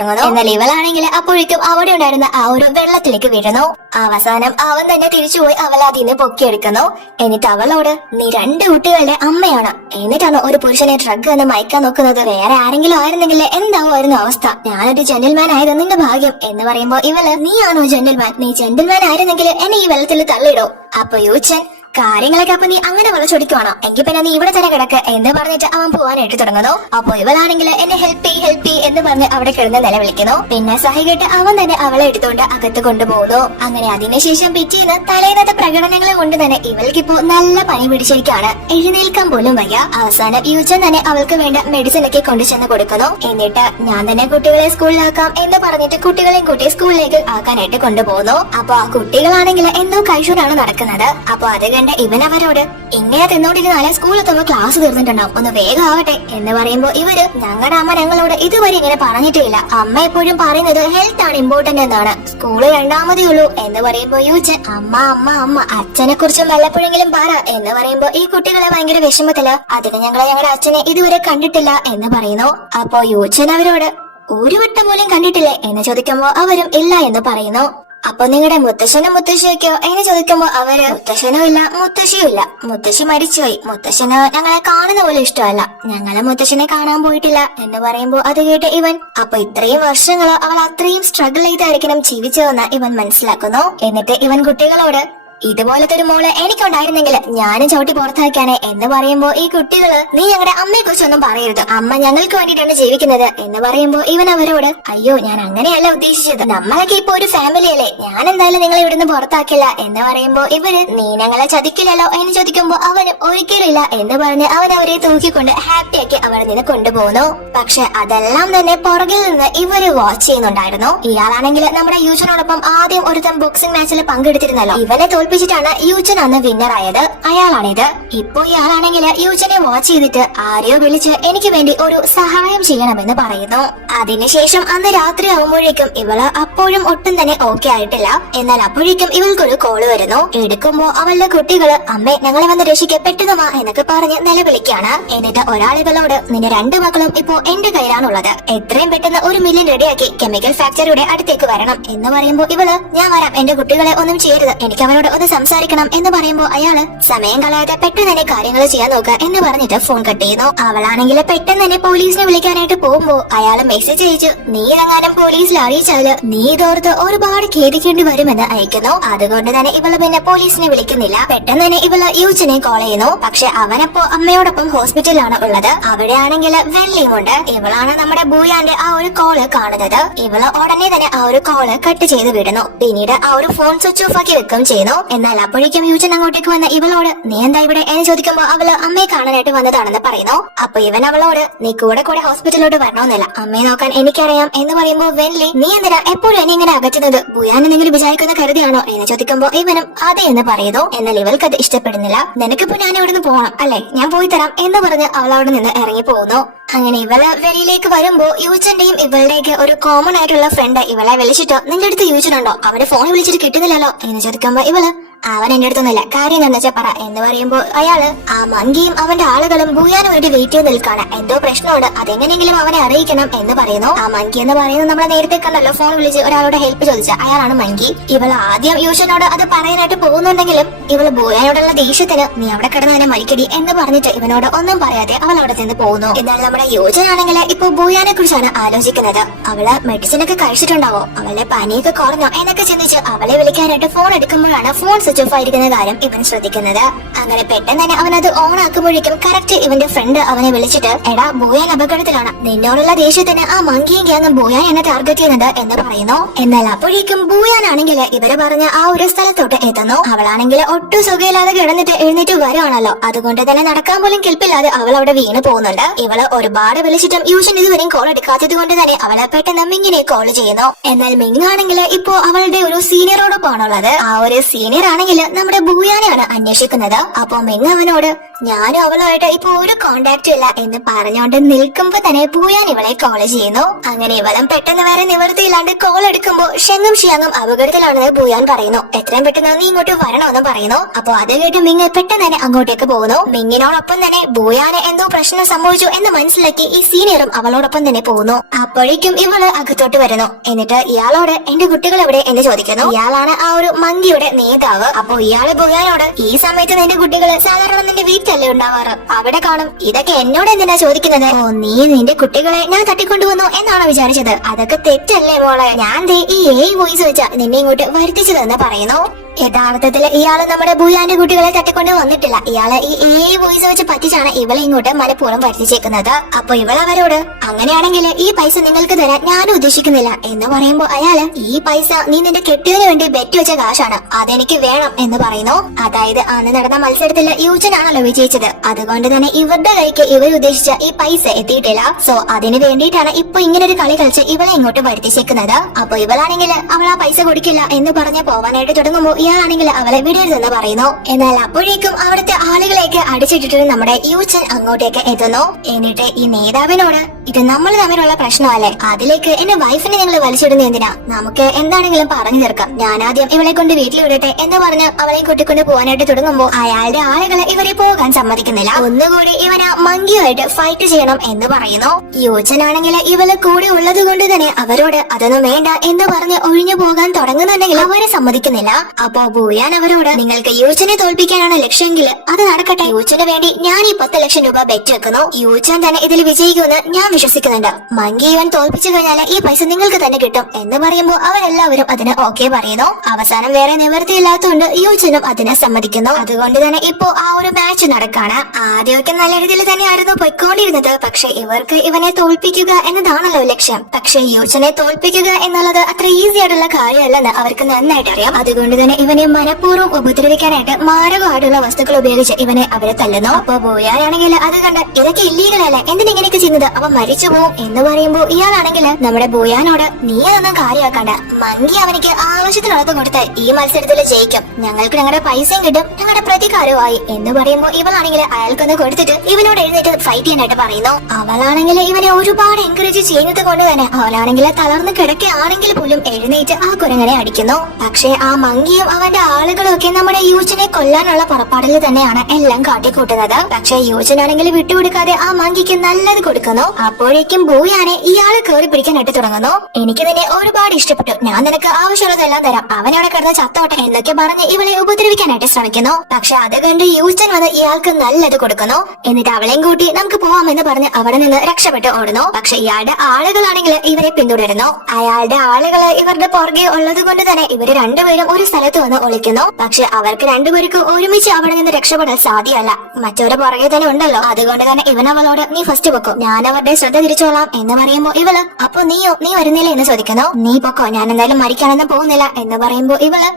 തുടങ്ങുന്നു. എന്നാൽ ഇവളാണെങ്കിൽ അപ്പോഴേക്കും അവിടെ ഉണ്ടായിരുന്ന ആ ഒരു വെള്ളത്തിലേക്ക് വീഴുന്നു. അവസാനം അവൻ തന്നെ തിരിച്ചുപോയി അവൾ അതിന് പൊക്കിയെടുക്കുന്നു. എന്നിട്ട് അവളോട് നീ 2 കുട്ടികളുടെ അമ്മയാണ്, എന്നിട്ടാണ് ഒരു പുരുഷനെ ഡ്രഗ് എന്ന് മയക്കാൻ നോക്കുന്നത്. വേറെ ആരെങ്കിലും ആയിരുന്നെങ്കിൽ എന്താവുമായിരുന്നു അവസ്ഥ? ഞാനൊരു ജെന്റിൽമാൻ ആയത് നിന്റെ ഭാഗ്യം എന്ന് പറയുമ്പോ ഇവള് നീയാണോ ജെന്റിൽമാൻ? നീ ജെന്റിൽമാൻ ആയിരുന്നെങ്കിൽ എന്നെ ഈ വെള്ളത്തിൽ തള്ളിയിടോ. അപ്പൊ യൂച്ചൻ കാര്യങ്ങളൊക്കെ അപ്പൊ നീ അങ്ങനെ വളച്ചൊടിക്കുവാണോ? എങ്കിൽ പിന്നെ നീ ഇവിടെ തന്നെ കിടക്ക് എന്ന് പറഞ്ഞിട്ട് അവൻ പോവാനായിട്ട് തുടങ്ങുന്നു. അപ്പൊ ഇവളാണെങ്കിൽ എന്നെ ഹെൽപ്പ് ചെയ് എന്ന് പറഞ്ഞ് അവിടെ കിടന്ന് നിലവിളിക്കുന്നു. പിന്നെ സഹികെട്ട് അവൻ തന്നെ അവളെ എടുത്തുകൊണ്ട് അകത്ത് കൊണ്ടുപോകുന്നു. അങ്ങനെ അതിനുശേഷം പിറ്റേന്ന് തലേന്നത്തെ പ്രകടനങ്ങൾ കൊണ്ട് തന്നെ ഇവൾക്കിപ്പോ നല്ല പനി പിടിച്ചിരിക്കുകയാണ്. എഴുന്നേൽക്കാൻ പോലും വയ്യ. അവസാനം യൂച്ചൻ തന്നെ അവൾക്ക് വേണ്ട മെഡിസിൻ ഒക്കെ കൊണ്ടുചെന്ന് കൊടുക്കുന്നു. എന്നിട്ട് ഞാൻ തന്നെ കുട്ടികളെ സ്കൂളിലാക്കാം എന്ന് പറഞ്ഞിട്ട് കുട്ടികളെയും കൂട്ടി സ്കൂളിലേക്ക് ആക്കാനായിട്ട് കൊണ്ടുപോകുന്നു. അപ്പൊ ആ കുട്ടികളാണെങ്കിൽ എന്തോ കഴിച്ചൂരാണ് നടക്കുന്നത്. അപ്പൊ അത് ഇവൻ അവരോട് ഇങ്ങനെ തിന്നോണ്ടിരുന്നാലേ സ്കൂളെത്തുമ്പോ ക്ലാസ് തീർന്നിട്ടുണ്ടാവും, ഒന്ന് വേഗം ആവട്ടെ എന്ന് പറയുമ്പോ ഇവര് ഞങ്ങളുടെ അമ്മ ഞങ്ങളോട് ഇതുവരെ ഇങ്ങനെ പറഞ്ഞിട്ടില്ല. അമ്മ എപ്പോഴും പറയുന്നത് ഹെൽത്ത് ആണ് ഇമ്പോർട്ടന്റ് എന്നാണ്. സ്കൂള് 2ാമതേ ഉള്ളൂ എന്ന് പറയുമ്പോ യൂച്ചൻ അമ്മ അമ്മ അമ്മ അച്ഛനെ കുറിച്ചും വല്ലപ്പോഴെങ്കിലും പറ എന്ന് പറയുമ്പോ ഈ കുട്ടികളെ ഭയങ്കര വിഷമത്തില് അതിന് ഞങ്ങളുടെ അച്ഛനെ ഇതുവരെ കണ്ടിട്ടില്ല എന്ന് പറയുന്നു. അപ്പോ യൂച്ചൻ അവരോട് ഒരു വട്ടം പോലും കണ്ടിട്ടില്ലേ എന്ന് ചോദിക്കുമ്പോ അവരും ഇല്ല എന്ന് പറയുന്നു. അപ്പൊ നിങ്ങളുടെ മുത്തശ്ശനും മുത്തശ്ശിയൊക്കെയോ എന്ന് ചോദിക്കുമ്പോ അവര് മുത്തശ്ശനും ഇല്ല മുത്തശ്ശിയും ഇല്ല, മുത്തശ്ശി മരിച്ചുപോയി, മുത്തശ്ശന് ഞങ്ങളെ കാണുന്ന പോലും ഇഷ്ടമല്ല, ഞങ്ങളെ മുത്തശ്ശനെ കാണാൻ പോയിട്ടില്ല എന്ന് പറയുമ്പോ അത് കേട്ട് ഇവൻ അപ്പൊ ഇത്രയും വർഷങ്ങളോ അവൾ അത്രയും സ്ട്രഗിൾ ചെയ്തായിരിക്കണം ജീവിച്ചതെന്ന് ഇവൻ മനസ്സിലാക്കുന്നു. എന്നിട്ട് ഇവൻ കുട്ടികളോട് ഇതുപോലത്തെ ഒരു മോള് എനിക്കുണ്ടായിരുന്നെങ്കിൽ ഞാനും ചവിട്ടി പുറത്താക്കാനെ എന്ന് പറയുമ്പോ ഈ കുട്ടികള് നീ ഞങ്ങളുടെ അമ്മയെ കുറിച്ചൊന്നും പറയരുത്, അമ്മ ഞങ്ങൾക്ക് വേണ്ടിയിട്ടാണ് ജീവിക്കുന്നത് എന്ന് പറയുമ്പോ ഇവൻ അവരോട് അയ്യോ ഞാൻ അങ്ങനെയല്ല ഉദ്ദേശിച്ചത്, നമ്മളൊക്കെ ഇപ്പൊ ഒരു ഫാമിലി അല്ലേ, ഞാൻ എന്തായാലും നിങ്ങളെ ഇവിടുന്ന് പുറത്താക്കില്ല എന്ന് പറയുമ്പോ ഇവര് നീ ഞങ്ങളെ ചതിക്കില്ലല്ലോ എന്ന് ചോദിക്കുമ്പോ അവന് ഒരിക്കലില്ല എന്ന് പറഞ്ഞ് അവൻ അവരെ തൂക്കിക്കൊണ്ട് ഹാപ്പിയാക്കി അവിടെ നിന്ന് കൊണ്ടുപോകുന്നു. പക്ഷെ അതെല്ലാം തന്നെ പുറകിൽ നിന്ന് ഇവര് വാച്ച് ചെയ്യുന്നുണ്ടായിരുന്നു. ഇയാളാണെങ്കിൽ നമ്മുടെ യൂച്ചനോടൊപ്പം ആദ്യം ഒരുത്തം ബോക്സിംഗ് മാച്ചിൽ പങ്കെടുത്തിരുന്നല്ലോ, ഇവനെ ാണ് യൂച്ചൻ അന്ന് വിന്നർ ആയത്, അയാളാണിത്. ഇപ്പൊ ഇയാളാണെങ്കിൽ യൂച്ചനെ വാച്ച് ചെയ്തിട്ട് ആരെയോ വിളിച്ച് എനിക്ക് വേണ്ടി ഒരു സഹായം ചെയ്യണമെന്ന് പറയുന്നു. അതിനുശേഷം അന്ന് രാത്രി ആവുമ്പോഴേക്കും ഇവള് അപ്പോഴും ഒട്ടും തന്നെ ഓക്കെ ആയിട്ടില്ല. എന്നാൽ അപ്പോഴേക്കും ഇവൾക്കൊരു കോള് വരുന്നു. എടുക്കുമ്പോ അവളുടെ കുട്ടികള് അമ്മേ ഞങ്ങളെ വന്ന് രക്ഷിക്കപ്പെട്ടതുമാ എന്നൊക്കെ പറഞ്ഞ് നിലവിളിക്കാണ്. എന്നിട്ട് ഒരാൾ ഇവളോട് നിന്റെ 2 മക്കളും ഇപ്പോ എന്റെ കയ്യിലാണുള്ളത്, എത്രയും പെട്ടെന്ന് 1 മില്യൺ റെഡിയാക്കി കെമിക്കൽ ഫാക്ടറിയുടെ അടുത്തേക്ക് വരണം എന്ന് പറയുമ്പോ ഇവള് ഞാൻ വരാം, എന്റെ കുട്ടികളെ ഒന്നും ചെയ്യരുത്, എനിക്ക് അവരോട് ഒന്ന് സംസാരിക്കണം എന്ന് പറയുമ്പോ അയാള് സമയം കളയാതെ പെട്ടെന്ന് തന്നെ കാര്യങ്ങൾ ചെയ്യാൻ നോക്കുക എന്ന് പറഞ്ഞിട്ട് ഫോൺ കട്ട് ചെയ്യുന്നു. അവളാണെങ്കിൽ പെട്ടെന്ന് തന്നെ പോലീസിനെ വിളിക്കാനായിട്ട് പോകുമ്പോ അയാള് മെസ്സേജ് അയച്ചു നീ എങ്ങാനും പോലീസിൽ അറിയിച്ചാല് നീ ഇതോർത്ത് ഒരുപാട് ഖേദിക്കേണ്ടി വരുമെന്ന് അയക്കുന്നു. അതുകൊണ്ട് തന്നെ ഇവള് പിന്നെ പോലീസിനെ വിളിക്കുന്നില്ല. പെട്ടെന്ന് തന്നെ ഇവള് യൂച്ചനെ കോൾ ചെയ്യുന്നു. പക്ഷെ അവനപ്പോ അമ്മയോടൊപ്പം ഹോസ്പിറ്റലിലാണ് ഉള്ളത്. അവിടെയാണെങ്കിൽ വെള്ളിയും ഉണ്ട്. ഇവളാണ് നമ്മുടെ ബൂയാന്റെ ആ ഒരു കോള് കാണുന്നത്. ഇവള് ഉടനെ തന്നെ ആ ഒരു കോള് കട്ട് ചെയ്ത് വിടുന്നു. പിന്നീട് ആ ഒരു ഫോൺ സ്വിച്ച് ഓഫ് ആക്കി വെക്കുകയും ചെയ്യുന്നു. എന്നാൽ അപ്പോഴേക്കും യൂച്ചൻ അങ്ങോട്ടേക്ക് വന്ന ഇവളോട് നീ എന്താ ഇവിടെ എന്ന് ചോദിക്കുമ്പോ അവള് അമ്മയെ കാണാനായിട്ട് വന്നതാണെന്ന് പറയുന്നു. അപ്പൊ ഇവൻ അവളോട് നീ കൂടെ ഹോസ്പിറ്റലിലോട്ട് വരണമെന്നില്ല, അമ്മയെ നോക്കാൻ എനിക്കറിയാം എന്ന് പറയുമ്പോ വെൻലി നീ എന്തിനാ എപ്പോഴും എന്നെ ഇങ്ങനെ അകറ്റുന്നത്, ബുയാൻ എന്തെങ്കിലും വിചാരിക്കുന്ന കരുതിയാണോ എന്ന് ചോദിക്കുമ്പോ ഇവനും അതെ എന്ന് പറയുന്നു. എന്നാൽ ഇവൾക്ക് അത് ഇഷ്ടപ്പെടുന്നില്ല. നിനക്കിപ്പോ ഞാൻ ഇവിടുന്ന് പോകണം അല്ലെ, ഞാൻ പോയി തരാം എന്ന് പറഞ്ഞ് അവൾ അവിടെ നിന്ന് ഇറങ്ങി പോകുന്നു. അങ്ങനെ ഇവള് വെളിയിലേക്ക് വരുമ്പോ യൂച്ചന്റെയും ഇവളുടെയൊക്കെ ഒരു കോമൺ ആയിട്ടുള്ള ഫ്രണ്ട് ഇവളെ വിളിച്ചിട്ടോ നിന്റെ അടുത്ത് യൂച്ചനുണ്ടോ, അവന്റെ ഫോൺ വിളിച്ചിട്ട് കിട്ടുന്നില്ലല്ലോ എന്ന് ചോദിക്കുമ്പോ ഇവള് അവൻ എന്റെ അടുത്തൊന്നുമില്ല, കാര്യം എന്താണെന്ന് വെച്ചാൽ പറ എന്ന് പറയുമ്പോ അയാള് ആ മങ്കിയും അവന്റെ ആളുകളും ബൂയാനും വേണ്ടി വെയിറ്റ് ചെയ്ത് നിൽക്കാണ്, എന്തോ പ്രശ്നമുണ്ട്, അതെങ്ങനെയെങ്കിലും അവനെ അറിയിക്കണം എന്ന് പറയുന്നു. ആ മങ്കി എന്ന് പറയുന്നത് നമ്മളെ നേരത്തെ കണ്ടല്ലോ ഫോൺ വിളിച്ച് ഒരാളോട് ഹെൽപ്പ് ചോദിച്ച അയാളാണ് മങ്കി. ഇവൾ ആദ്യം യൂച്ചനോട് അത് പറയാനായിട്ട് പോകുന്നുണ്ടെങ്കിലും ഇവള് ബൂയാനോടുള്ള ദേഷ്യത്തിന് നീ അവിടെ കിടന്ന് തന്നെ മരിക്കടി എന്ന് പറഞ്ഞിട്ട് ഇവനോട് ഒന്നും പറയാതെ അവൾ അവിടെ ചെന്ന് പോകുന്നു. എന്നാൽ നമ്മുടെ യൂച്ചനാണെങ്കിൽ ഇപ്പൊ ബൂയാനെ കുറിച്ചാണ് ആലോചിക്കുന്നത്. അവള് മെഡിസിൻ ഒക്കെ കഴിച്ചിട്ടുണ്ടാവോ, അവളുടെ പനിയൊക്കെ കുറഞ്ഞോ എന്നൊക്കെ ചിന്തിച്ച് അവളെ വിളിക്കാനായിട്ട് ഫോൺ എടുക്കുമ്പോഴാണ് ഫോൺ സ്വിച്ച് ഓഫ് ആയിരിക്കുന്ന കാര്യം ഇവൻ ശ്രദ്ധിക്കുന്നത്. അങ്ങനെ പെട്ടെന്ന് തന്നെ അവൻ അത് ഓൺ ആക്കുമ്പോഴേക്കും കറക്റ്റ് ഇവന്റെ ഫ്രണ്ട് അവനെ വിളിച്ചിട്ട് എടാ ബൂയാൻ അപകടത്തിലാണ്, നിന്നോടുള്ള ദേഷ്യത്തിന് ആ മങ്കിയും ഗ്യാങ്ങും ബൂയാൻ എന്നെ ടാർഗറ്റ് ചെയ്യുന്നുണ്ട് എന്ന് പറയുന്നു. എന്നാൽ അപ്പോഴേക്കും ബൂയാൻ ആണെങ്കിൽ ഇവര് പറഞ്ഞ ആ ഒരു സ്ഥലത്തോട്ട് എത്തുന്നു. അവളാണെങ്കിൽ ഒട്ടും സുഖമില്ലാതെ കിടന്നിട്ട് എഴുന്നേറ്റ് വരുവാണല്ലോ, അതുകൊണ്ട് തന്നെ നടക്കാൻ പോലും കെൽപ്പില്ലാതെ അവൾ അവിടെ വീണ് പോകുന്നുണ്ട്. ഇവള് ഒരുപാട് വിളിച്ചിട്ടും യൂഷൻ ഇതുവരെയും കോൾ എടുക്കാത്തത് കൊണ്ട് തന്നെ അവളെ പെട്ടെന്ന് മിങ്ങിനെ കോൾ ചെയ്യുന്നു. എന്നാൽ മിങ് ആണെങ്കിൽ ഇപ്പോ അവളുടെ ഒരു സീനിയറോടൊപ്പമാണുള്ളത്. ആ ഒരു സീനിയർ ആണെങ്കിൽ നമ്മുടെ ബൂയാനെയാണ് അന്വേഷിക്കുന്നത്. അപ്പൊ മിങ് അവനോട് ഞാനും അവളുമായിട്ട് ഇപ്പൊ ഒരു കോണ്ടാക്റ്റും ഇല്ല എന്ന് പറഞ്ഞോണ്ട് നിൽക്കുമ്പോ തന്നെ ബുയാൻ ഇവളെ കോൾ ചെയ്യുന്നു. അങ്ങനെ ഇവളും പെട്ടെന്ന് വേറെ നിവൃത്തിയില്ലാണ്ട് കോൾ എടുക്കുമ്പോ ഷെങ്ങും ഷിയാങ്ങും അപകടത്തിലാണെന്ന് ബുയാൻ പറയുന്നു. എത്രയും പെട്ടെന്ന് നീ ഇങ്ങോട്ട് വരണമെന്ന് പറയുന്നു. അപ്പൊ അത് കേട്ട് മിങ് പെട്ടെന്ന് തന്നെ അങ്ങോട്ടേക്ക് പോകുന്നു. മിങ്ങിനോടൊപ്പം തന്നെ ബുയാന് എന്തോ പ്രശ്നം സംഭവിച്ചു എന്ന് മനസ്സിലാക്കി ഈ സീനിയറും അവളോടൊപ്പം തന്നെ പോകുന്നു. അപ്പോഴേക്കും ഇവള് അകത്തോട്ട് വരുന്നു. എന്നിട്ട് ഇയാളോട് എന്റെ കുട്ടികൾ എവിടെ എന്ന് ചോദിക്കുന്നു. ഇയാളാണ് ആ ഒരു മങ്കിയുടെ നേതാവ്. അപ്പൊ ഇയാള് ബുയാനോട് ഈ സമയത്ത് നിന്റെ കുട്ടികള് സാധാരണ നിന്റെ വീട്ടിലല്ലേ ഉണ്ടാവാറ്, അവിടെ കാണും, ഇതൊക്കെ എന്നോട് എന്തിനാ ചോദിക്കുന്നത്? ഓ, നീ നിന്റെ കുട്ടികളെ ഞാൻ തട്ടിക്കൊണ്ടുവന്നു എന്നാണോ വിചാരിച്ചത്? അതൊക്കെ തെറ്റല്ലേ മോളെ. ഞാൻ ദേ ഈ വോയിസ് വെച്ചാ നിന്നെ ഇങ്ങോട്ട് വരുത്തിച്ചതെന്ന് പറയുന്നു. യഥാർത്ഥത്തില് ഇയാള് നമ്മുടെ ബുയാന്റെ കുട്ടികളെ തട്ടിക്കൊണ്ട് വന്നിട്ടില്ല. ഇയാള് ഈ വോയിസ് വെച്ച് പറ്റിച്ചാണ് ഇവളെ ഇങ്ങോട്ട് മനഃപൂർവ്വം വരുത്തിച്ചേക്കുന്നത്. അപ്പൊ ഇവളവരോട് അങ്ങനെയാണെങ്കിൽ ഈ പൈസ നിങ്ങൾക്ക് തരാൻ ഞാനും ഉദ്ദേശിക്കുന്നില്ല എന്ന് പറയുമ്പോ അയാള് ഈ പൈസ നീ നിന്റെ കെട്ടിയതിനു വേണ്ടി ബെറ്റ് വെച്ച കാശാണ്, അതെനിക്ക് വേണം എന്ന് പറയുന്നു. അതായത് അന്ന് നടന്ന മത്സരത്തില് യൂച്ചനാണല്ലോ വിജയിച്ചത്, അതുകൊണ്ട് തന്നെ ഇവരുടെ കൈക്ക് ഇവർ ഉദ്ദേശിച്ച ഈ പൈസ എത്തിയിട്ടില്ല. സോ അതിന് വേണ്ടിയിട്ടാണ് ഇപ്പൊ ഇങ്ങനെ ഒരു കളി കളിച്ച് ഇവളെ ഇങ്ങോട്ട് വരുത്തിച്ചേക്കുന്നത്. അപ്പൊ ഇവളാണെങ്കിൽ അവൾ ആ പൈസ കൊടുക്കില്ല എന്ന് പറഞ്ഞ് പോവാനായിട്ട് തുടങ്ങുമ്പോ ഇയാളാണെങ്കിൽ അവളെ വിടരുതെന്ന് പറയുന്നു. എന്നാൽ അപ്പോഴേക്കും അവിടുത്തെ ആളുകളെയൊക്കെ അടിച്ചിട്ടിട്ട് നമ്മുടെ യൂച്ചൻ അങ്ങോട്ടേക്ക് എത്തുന്നു. എന്നിട്ട് ഈ നേതാവിനോട് ഇത് നമ്മൾ തമ്മിലുള്ള പ്രശ്നമല്ലേ, അതിലേക്ക് എന്റെ വൈഫിനെ നിങ്ങൾ വലിച്ചിടുന്ന എന്തിനാ, നമുക്ക് എന്താണെങ്കിലും പറഞ്ഞു തീർക്കാം, ഞാൻ ആദ്യം ഇവളെ കൊണ്ട് വീട്ടിൽ വിടട്ടെ എന്ന് പറഞ്ഞ് അവളെ കൂട്ടിക്കൊണ്ട് പോകാനായിട്ട് തുടങ്ങുമ്പോ അയാളുടെ ആളുകളെ ഇവരെ പോകാൻ സമ്മതിക്കുന്നില്ല. ഒന്നുകൂടി ഇവന മങ്കിയുമായിട്ട് ഫൈറ്റ് ചെയ്യണം എന്ന് പറയുന്നു. യൂച്ചനാണെങ്കിൽ ഇവള് കൂടെ ഉള്ളത് കൊണ്ട് തന്നെ അവരോട് അതൊന്നും വേണ്ട എന്ന് പറഞ്ഞ് ഒഴിഞ്ഞു പോകാൻ തുടങ്ങുന്നുണ്ടെങ്കിൽ അവരെ സമ്മതിക്കുന്നില്ല. അപ്പൊ ബുയാൻ അവരോട് നിങ്ങൾക്ക് യൂച്ചനെ തോൽപ്പിക്കാനാണ് ലക്ഷ്യമെങ്കിൽ അത് നടക്കട്ടെ, യൂച്ചന് വേണ്ടി ഞാൻ ഈ 10 ലക്ഷം രൂപ ബെറ്റ് വെക്കുന്നു, യൂച്ചൻ തന്നെ ഇതിൽ വിജയിക്കുമെന്ന് ഞാൻ വിശ്വസിക്കുന്നുണ്ട്, മങ്കി ഇവൻ തോൽപ്പിച്ചു കഴിഞ്ഞാൽ ഈ പൈസ നിങ്ങൾക്ക് തന്നെ കിട്ടും എന്ന് പറയുമ്പോൾ അവരെല്ലാവരും അതിന് ഓക്കെ പറയുന്നു. അവസാനം വേറെ നിവൃത്തിയില്ലാത്തതുകൊണ്ട് യൂച്ചനും അതിനെ സമ്മതിക്കുന്നു. അതുകൊണ്ട് തന്നെ ഇപ്പോ ആ ഒരു മാച്ച് നടക്കാണ്. ആദ്യമൊക്കെ നല്ല രീതിയിൽ തന്നെയായിരുന്നു പൊയ്ക്കൊണ്ടിരുന്നത്. പക്ഷെ ഇവർക്ക് ഇവനെ തോൽപ്പിക്കുക എന്നതാണല്ലോ ലക്ഷ്യം. പക്ഷെ യൂച്ചനെ തോൽപ്പിക്കുക എന്നുള്ളത് അത്ര ഈസി ആയിട്ടുള്ള കാര്യമല്ലെന്ന് അവർക്ക് നന്നായിട്ട് അറിയാം. അതുകൊണ്ട് തന്നെ ഇവനെ മനഃപൂർവ്വം ഉപദ്രവിക്കാനായിട്ട് മാരകമായിട്ടുള്ള വസ്തുക്കൾ ഉപയോഗിച്ച് ഇവനെ അവരെ തല്ലുന്നു. അപ്പൊ ബോയാനാണെങ്കിൽ അത് കണ്ട് ഇതൊക്കെ ഇല്ലീഗൽ അല്ലേ, എന്തിനെങ്ങനെയൊക്കെ ചെയ്യുന്നത്, അവൻ മരിച്ചു പോവും എന്ന് പറയുമ്പോ ഇയാളാണെങ്കിൽ നമ്മുടെ ബോയാനോട് നീ അതൊന്നും കാര്യമാക്കണ്ട, മങ്കി അവനിക്ക് ആവശ്യത്തിനുള്ളത് കൊടുത്ത് ഈ മത്സരത്തിൽ ജയിക്കും, ഞങ്ങൾക്ക് ഞങ്ങളുടെ പൈസയും കിട്ടും, ഞങ്ങളുടെ പ്രതികാരമായി എന്ന് പറയുമ്പോ ഇവളാണെങ്കിൽ അയാൾക്കൊന്ന് കൊടുത്തിട്ട് ഇവനോട് എഴുന്നേറ്റ് ഫൈറ്റ് ചെയ്യാനായിട്ട് പറയുന്നു. അവളാണെങ്കിൽ ഇവനെ ഒരുപാട് എൻകറേജ് ചെയ്യുന്നത് കൊണ്ട് തന്നെ അവളാണെങ്കിൽ തളർന്ന് കിടക്കുകയാണെങ്കിൽ പോലും എഴുന്നേറ്റ് ആ കുരങ്ങനെ അടിക്കുന്നു. പക്ഷേ ആ മങ്കിയും അവന്റെ ആളുകളും ഒക്കെ നമ്മുടെ യൂച്ചനെ കൊല്ലാനുള്ള പുറപ്പാടിൽ തന്നെയാണ് എല്ലാം കാട്ടിക്കൂട്ടുന്നത്. പക്ഷെ യൂച്ചനാണെങ്കിൽ വിട്ടുകൊടുക്കാതെ ആ മങ്കിക്ക് നല്ലത് കൊടുക്കുന്നു. അപ്പോഴേക്കും ബോയാനെ ഇയാള് കയറി പിടിക്കാനായിട്ട് തുടങ്ങുന്നു. എനിക്ക് നിന്നെ ഒരുപാട് ഇഷ്ടപ്പെട്ടു, ഞാൻ നിനക്ക് ആവശ്യമുള്ളതെല്ലാം തരാം, അവനവിടെ കിടന്ന് ചത്തോട്ടെ എന്നൊക്കെ പറഞ്ഞ് ഇവളെ ഉപദ്രവിക്കാനായിട്ട് ശ്രമിക്കുന്നു. പക്ഷെ അത് കണ്ട് യൂച്ചൻ വന്ന് ഇയാൾക്ക് നല്ലത് കൊടുക്കുന്നു. എന്നിട്ട് അവളെയും കൂട്ടി നമുക്ക് പോവാമെന്ന് പറഞ്ഞ് അവിടെ നിന്ന് രക്ഷപ്പെട്ട് ഓടുന്നു. പക്ഷെ ഇയാളുടെ ആളുകളാണെങ്കിൽ ഇവരെ പിന്തുടരുന്നു. അയാളുടെ ആളുകള് ഇവരുടെ പുറകെ ഉള്ളത് കൊണ്ട് തന്നെ ഇവര് രണ്ടുപേരും ഒരു സ്ഥലത്ത് വന്ന് ഒളിക്കുന്നു. പക്ഷെ അവർക്ക് രണ്ടുപേർക്കും ഒരുമിച്ച് അവിടെ നിന്ന് രക്ഷപ്പെടാൻ സാധ്യമല്ല, മറ്റവരെ പുറകെ തന്നെ ഉണ്ടല്ലോ. അതുകൊണ്ട് തന്നെ ഇവൻ അവളോട് നീ ഫസ്റ്റ് പൊക്കോ, ഞാൻ അവരുടെ ശ്രദ്ധ തിരിച്ചോളാം എന്ന് പറയുമ്പോ ഇവള് അപ്പൊ നീ വരുന്നില്ല എന്ന് ചോദിക്കുന്നു. നീ പൊക്കോ, ഞാൻ എന്തായാലും മരിക്കാനൊന്നും പോകുന്നില്ല എന്ന് പറയുമ്പോ